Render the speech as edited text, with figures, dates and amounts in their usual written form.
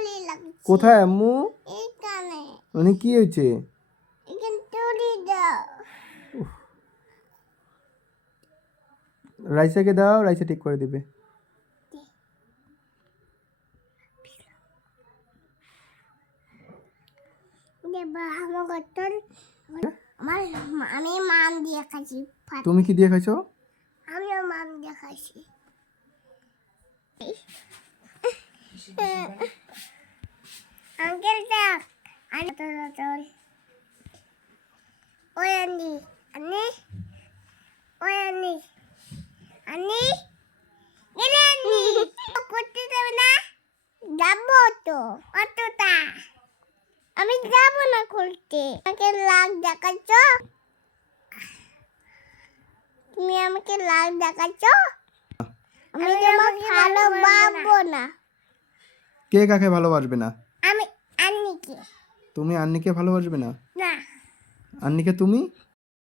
তুলি লাগছে। কোথায় আম্মু? এখানে। মানে কি হয়েছে? এখানে তুলি দাও। রাইসাকে দাও, রাইসা ঠিক করে দিবে। আমি মাম দিয়ে খাইছি। তুমি কি দিয়ে খাইছো? আমিও মাম দিয়ে খাইছি। আঙ্কেল দেখ, আনি তো চল। ওই আনি, আনি, ওই আনি, আনি, গেলে আনি। করতে দেবে না? যাবো তো, অতটা। আমি যাবো না করতে। আমাকে লাগ দেখাচ্ছ? তুমি আমাকে লাগ দেখাচ্ছ? আমি তোমাকে ভালোবাসবো না। কে কাকে ভালোবাসবে না? আমি আন্নিকে। তুমি আন্নিকে ভালোবাসবে না? না। আন্নিকে তুমি?